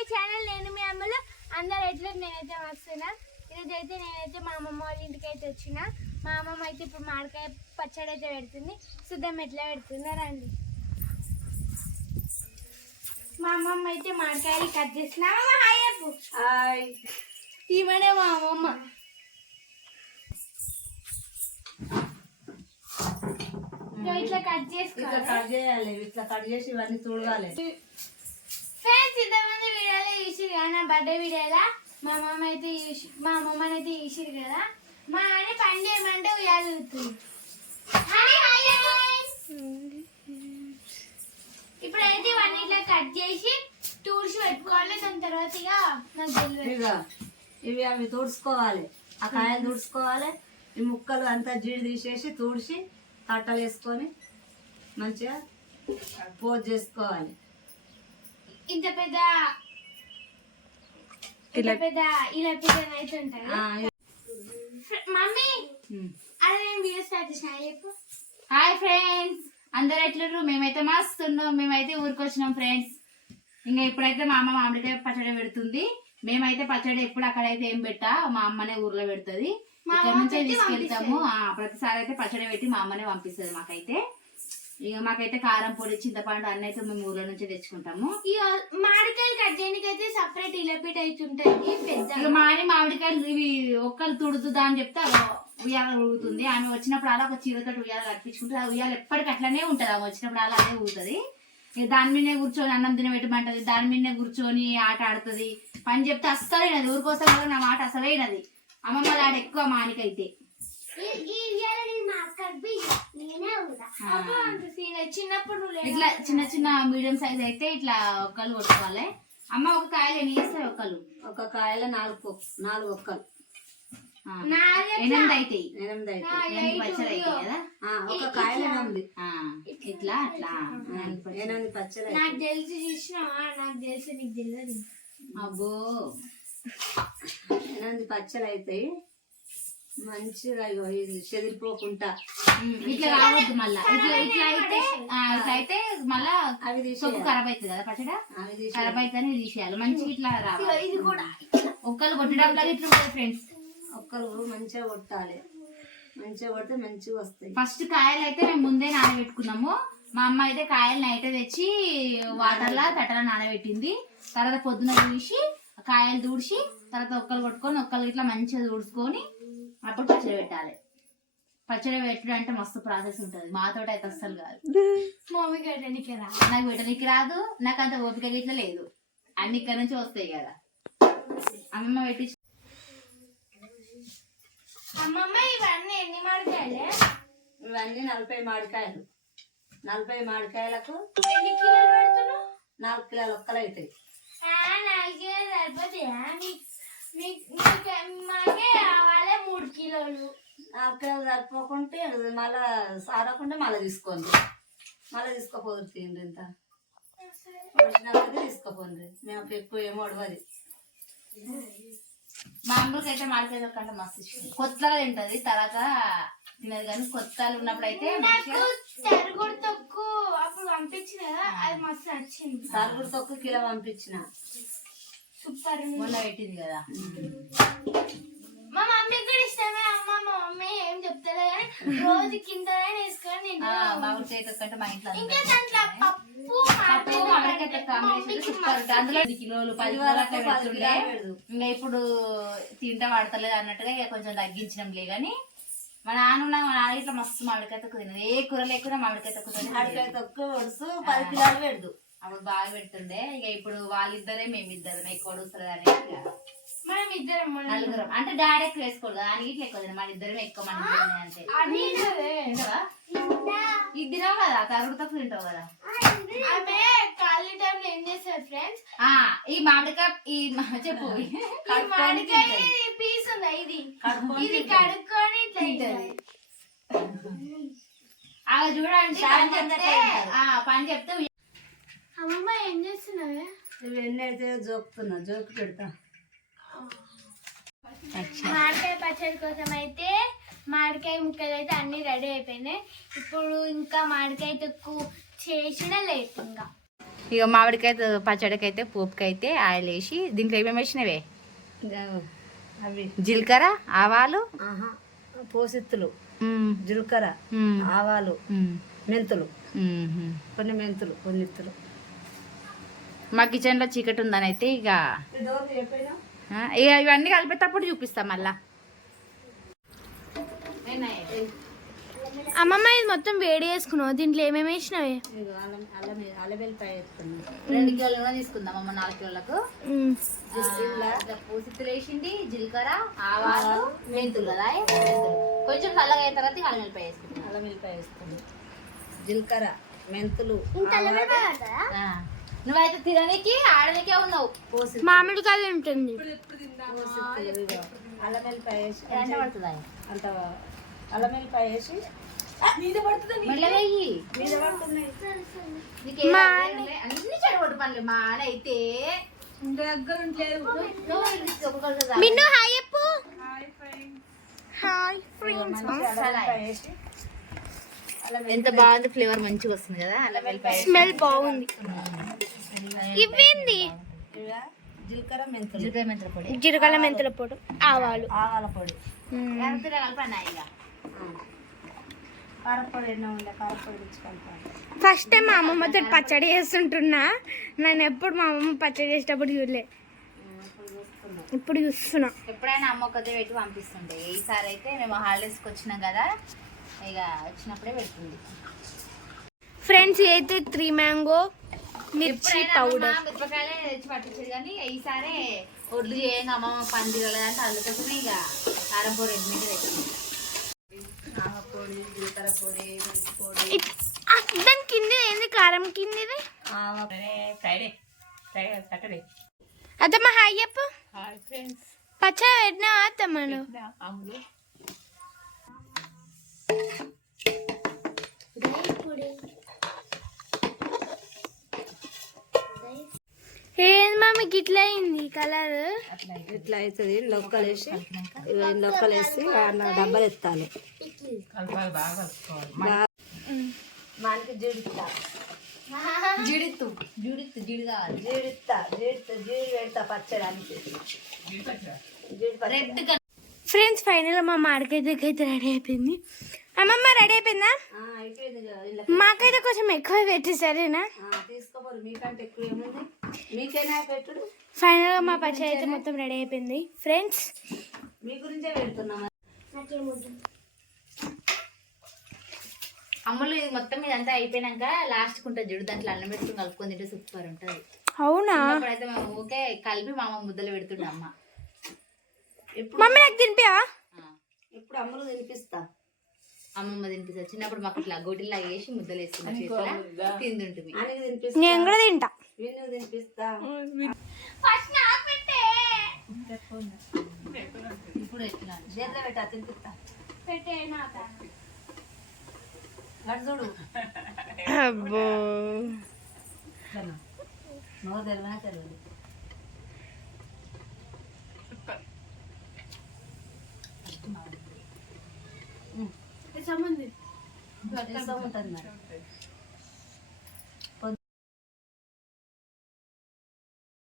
My channel నేను మీ అమ్మలు. అందరు ఎట్లా నేనైతే వస్తున్నా ఈరోజు అయితే నేనైతే మా అమ్మమ్మ వాళ్ళ ఇంటికి అయితే వచ్చిన. మా అమ్మమ్మ అయితే ఇప్పుడు మామిడికాయ పచ్చడి అయితే పెడుతుంది. చూద్దాం ఎట్లా పెడుతుందో రండి మా అమ్మమ్మ అయితే మామిడికాయలు కట్ చేసిన హాయ్ చెప్పు. హాయ్. ఈమెనే మా అమ్మమ్మ. ఇట్లా కట్ ఇట్లా చేసుకోవాలి? కట్ చేయాలి. ఇట్లా కట్ చేసి ఇవన్నీ చూడాలి ఫ్రెండ్స్ ఇంతమంది వీడియోలో చూసిరు కదా నా బర్త్డే వీడియోలా? మా అమ్మమ్మ అయితే చూసి- మా అమ్మమ్మని అయితే చూసిరు కదా? మా నాన్న పని చేయమంటే ఉయ్యాలు ఇప్పుడైతే ఇవన్నీ ఇట్లా కట్ చేసి టూర్స్ పెట్టుకోవాలి దాని తర్వాత ఇక నాకు తెలియదు ఇక ఇవి అవి తుడుచుకోవాలి. ఆ కాయలు తుడుచుకోవాలి. ఈ ముక్కలు అంతా జీడి తీసేసి తుడిచి తట్టలు వేసుకొని మంచిగా పోజ్ చేసుకోవాలి. ఇంత పెద్ద ఇంత పెద్ద ఇలా పెద్ద అయితే ఉంటాయి మమ్మీ నేను వీడియో స్టార్ట్ చేసిన చెప్పు. హాయ్ ఫ్రెండ్స్ అందరు ఎట్లున్నారు మేమైతే మస్తున్నాం మేమైతే ఊరికి వచ్చినాం ఫ్రెండ్స్. ఇంకా ఇప్పుడైతే మా అమ్మ మామిడికాయ పచ్చడి పెడుతుంది. మేమైతే పచ్చడి ఎప్పుడు అక్కడైతే ఏం పెట్టా మా అమ్మనే ఊర్లో పెడుతుంది. ఇక్కడ నుంచే తీసుకెళ్తాము. ప్రతిసారి అయితే పచ్చడి పెట్టి మా అమ్మనే పంపిస్తుంది మాకైతే. ఇక మాకైతే కారం పొడి చింతపండు అన్నీ అయితే మేము ఊర్లో నుంచే తెచ్చుకుంటాము. ఈ మామిడికాయలు కట్ చేయడానికి అయితే సపరేట్ ఇలపిట్ అవుతుంటది పెద్ద ఇక మా ఆయన మామిడికాయలు ఇవి ఒక్కలు తుడుతుందా అని చెప్తే అలా ఉయ్యాల ఊగుతుంది. ఆమె వచ్చినప్పుడు అలా ఒక చీరతో ఉయ్యాల కట్టించుకుంటే ఆ ఉయ్యాల ఎప్పటికీ అట్లనే ఉంటుంది. ఆమె వచ్చినప్పుడు అలా అదే ఊగుతుంది. ఇక దాని మీదనే కూర్చొని అన్నం తినబెట్టమంటది దాని మీదనే కూర్చొని ఆట ఆడుతుంది. పని చెప్తే అస్సలు వినది. ఊరికోసం నా మాట అసలే వినది. అమ్మమ్మ ఆడ ఎక్కువ మానికైతే. ఇట్లా చిన్న చిన్న మీడియం సైజ్ అయితే ఇట్లా ఒక్కలు కొట్టుకోవాలి. అమ్మ ఒక కాయలు ఎన్ని చేస్తాయి ఒక్కలు? ఒక కాయల నాలుగు నాలుగు ఒక్కలు? ఎనిమిది అవుతాయి ఎనిమిది పచ్చడి ఉంది. అవుతాయి కదా? ఆ, ఒక కాయల ఎనిమిది. ఇట్లా అట్లా. ఎనిమిది పచ్చలు నాకు తెలిసి చూసినావా నాకు తెలిసి నీకు తెలియదు. అబ్బో. ఎనిమిది పచ్చలు అవుతాయి మంచిగా చెదిరిపోకుండా ఇట్లా కావద్దు మళ్ళా. ఇట్లా ఇట్లా అయితే ఇట్లా అయితే మళ్ళా అవి తీసి సొప్పు ఖరాబ్ అవుతుంది కదా పచ్చడ? అవి తీసి ఖరాబ్ అయితేనే తీసేయాలి. మంచిగా ఇట్లా రావాలి ఇది కూడా. ఒక్కరు కొట్టడం ఇట్లా ఉంటుంది ఫ్రెండ్స్. ఒక్కరు మంచిగా కొట్టాలి. మంచిగా కొడితే మంచిగా వస్తాయి. ఫస్ట్ కాయలు అయితే మేము ముందే నానబెట్టుకున్నాము. మా అమ్మ అయితే కాయలు నైట్ తెచ్చి వాటర్ లా తట్టలో నానబెట్టింది. తర్వాత పొద్దున తీసి కాయలు దూడిచి తర్వాత ఒక్కలు కొట్టుకొని ఒక్కలు ఇట్లా మంచిగా దూడ్చుకొని అప్పుడు పచ్చడి పెట్టాలి. పచ్చడి పెట్టడం అంటే మస్తు ప్రాసెస్ ఉంటుంది. మాతో అయితే అస్సలు కాదు. మమ్మీ కట్టడానికి రా నాకు పెట్టడానికి రాదు. నాకు అంత ఓపిక గిట్ల లేదు. అన్ని ఇక్కడ నుంచి వస్తాయి కదా. అమ్మమ్మ పెట్టి అమ్మమ్మ ఇవన్నీ ఎన్ని మామిడికాయలే? ఇవన్నీ నలభై మామిడికాయలు. నలభై మామిడికాయలకు ఎన్ని కిలోలు పెడుతున్నావు? నాలుగు కిలోల ఒక్కలు అవుతాయి నాలుగు కిలోలు సరిపోతాయా మీకు మీకు మీకు మాకే కావాలి మూడు కిలోలు కిలోలు సరిపోకుంటే మళ్ళా సారకుండా మళ్ళీ తీసుకోండి. మళ్ళీ తీసుకోపోతుంది ఇంత. వచ్చినాక తీసుకోపోండి. మేము ఎక్కువ ఏమో అడవది మా అమ్మకి అయితే మాడికాయ కంటే మస్తు ఇష్టం. కొత్తగా తింటది తర్వాత తినదు కానీ కొత్తలు ఉన్నప్పుడు అయితే నాకు తరుగుడు తొక్కు అప్పుడు పంపించింది కదా అది మస్తు నచ్చింది. సరుగుడు తొక్కు కిలో పంపించిన. సూపర్. మొన్న పెట్టింది కదా. రోజు కింద వేసుకొని అంటే మా ఇంట్లో ఇంకా దాంట్లో. పప్పు పప్పు మామిడికాయ తొక్కు కాంబినేషన్ సూపర్ ఉంటుంది అందులో కిలోలు పది కిలోలు అట్లా పది పెడుతుండే. ఇంకా ఇప్పుడు తింటా పడతలేదు అన్నట్టుగా ఇక కొంచెం తగ్గించడంలే కానీ మా నాన్న మా నాన్న ఇట్లా మస్తు మామిడికాయ తొక్కు తినదు ఏ కూర లేకుండా మామిడికాయ తొక్కు మామిడికాయ తొక్కు ఒడుసు పది కిలోలు పెడదు అప్పుడు బాగా పెడుతుండే. ఇక ఇప్పుడు వాళ్ళిద్దరే మేమిద్దరం ఎక్కువ వస్తారు అని ఇక. మనం ఇద్దరం నలుగురం. అంటే డాడీ ఎక్కువ వేసుకోడు కదా అని ఇట్లా ఎక్కువ. మన ఇద్దరం ఎక్కువ మన అంటే. ఇదే. తినవు కదా తరుగుడు తక్కువ తింటావు కదా. ఆమె ఖాళీ టైంలో ఏం చేస్తారు ఫ్రెండ్స్ ఆ ఈ మామిడికాయ ఈ చెప్పు. ఈ మామిడికాయ పీస్ ఉందా ఇది? ఇది. కడుక్కొని తింటది. అలా చూడండి పని చెప్తే అట్లా తింటారు. ఆ, పని చెప్తే అమ్మమ్మ ఏం చేస్తున్నావే? ఇవన్నీ అయితే జోకుతున్నా జోకు పెడతా. మామిడికాయ పచ్చడి కోసం అయితే మామిడికాయ ముక్కలు అయితే అన్ని రెడీ అయిపోయినాయి. ఇప్పుడు ఇంకా మామిడికాయ తొక్కు చేసిన లేట్ ఇంకా. ఇక మామిడికాయ పచ్చడికైతే పోపుకైతే ఆయిల్ వేసి దీంట్లో ఏమేమి వేసినవే? అవి. జీలకర్ర ఆవాలు? పోసిత్తులు జీలకర్ర ఆవాలు మెంతులు. కొన్ని మెంతులు కొన్ని మా కిచెన్లో చీకటి ఉందని అయితే ఇక ఇక ఇవన్నీ కలిపేటప్పుడు చూపిస్తా మళ్ళా. అమ్మమ్మ ఇది మొత్తం వేడి చేసుకున్నావు. దీంట్లో ఏమేమి వేసినావే? రెండు కిలోలు కూడా తీసుకుందాం అమ్మ నాలుగు కిలోలకు. ఉమ్. పూసిత్తులు వేసింది జీలకర్ర ఆవాలు మెంతులు కదా కొంచెం చల్లగా అయిన తర్వాత అల్లం వెల్లిపాయ వేసుకుంటాం అల్లం వెల్లిపాయ వేసుకున్నాం జీలకర్ర మెంతులు ఆ. నువ్వైతే తిననీకి ఆడనికే ఉన్నావు. పోసి మామిడికాయ ఉంటుంది అల్లం వెల్లిపాయ వేసి పడుతుందా? అంత అల్లం వెల్లిపాయ వేసి అన్నీ చెడగొట్టు పనులు. మిన్ను హాయ్ చెప్పు. హాయ్ ఎంత బాగుంది ఫ్లేవర్ మంచిగా వస్తుంది కదా స్మెల్ బాగుంది. ఇక జీలకర్ర మెంతులు. జీలకర్ర మెంతుల పొడి. జీలకర్ర మెంతుల పొడి ఆవాలు. ఆవాల పొడి. ఎంత కలపండి ఇక? కారపొడి ఎన్నో ఉండే కారపొడి తెచ్చి కలపాలి ఫస్ట్ టైం మా అమ్మమ్మతో పచ్చడి చేస్తుంటున్నా. నేను ఎప్పుడు మా అమ్మమ్మ పచ్చడి చేసేటప్పుడు చూడలే. ఇప్పుడు చూస్తున్నా. ఎప్పుడైనా అమ్మ ఒక్కతే పెట్టి పంపిస్తుండే. ఈసారి అయితే మేము హాలిడేస్కి వచ్చినాం కదా ఇక వచ్చినప్పుడే పెడుతుంది. ఫ్రెండ్స్ అయితే త్రీ మ్యాంగో మిర్చి పౌడర్ మిరపకాయలే తెచ్చి పట్టించేది కానీ ఈసారి ఒడ్లు చేయంగా అమ్మమ్మ పని తిరగలేదంటే అందుకోసమే ఇక కారం పొడి ఎనిమిది తెచ్చింది ఆవ పొడి జీలకర్ర పొడి మిర్చి పొడి. దాని కింది ఏంది? కారం కిందిది? ఆవ ఫ్రైడే. Friday Saturday. అత్తమ్మ హాయ్ ఫ్రెండ్స్. పచ్చడి పెట్టినా అత్తమ్మ మమ్మీ గిట్ల అయింది కలర్? ఇట్లా అవుతుంది? లొక్కలు వేసి లొక్కలు వేసి డబ్బాలు ఎత్తాలి. మనకి జీడిస్తా జీడిత్తు. జీడిత్తు జీడి కావాలి. జీడిస్తా జీడిస్తా జీడి పెడతా పచ్చడి అంతే. జీడి పచ్చడి. రెడ్ ఫ్రెండ్స్ ఫైనల్ మా మాడికైతే అయితే రెడీ అయిపోయింది. అమ్మమ్మ రెడీ అయిపోయిందా? ఆ, అయిపోయింది మాకైతే కొంచెం ఎక్కువ పెట్టి సరేనా? తీసుకోపోరు. మీకంటే ఎక్కువ ఏముంది? మీకైనా పెట్టుడు? ఫైనల్గా మా పచ్చడి అయితే మొత్తం రెడీ అయిపోయింది. ఫ్రెండ్స్ మీ గురించే పెడుతున్నాం. అమ్ములు ఇది మొత్తం ఇదంతా అయిపోయినాక లాస్ట్ ఉంటుంది చూడు దాంట్లో అన్నం పెట్టుకుని కలుపుకొని తింటే సూపర్ ఉంటుంది. అవునా? అప్పుడైతే మేము ఊకే కలిపి మా అమ్మ ముద్దలు పెడుతుండే అమ్మ. మమ్మీ నాకు తినిపివా ఆ. ఇప్పుడు అమ్మలు తినిపిస్తా. అమ్మమ్మ తినిపిస్తారు చిన్నప్పుడు మాకు ఇట్లా గోటిలా వేసి ముద్దలు వేసుకున్న చేతిలో తిందుంటుంది తినిపిస్తా నేను కూడా తింటా. వీళ్ళు తినిపిస్తా ఇప్పుడు ఎట్లా చేతిలో పెట్టా తినిపిస్తా. అటు చూడు. అబ్బో? నోరు తెరవనా తెరవదు? ఉంటుంది మరి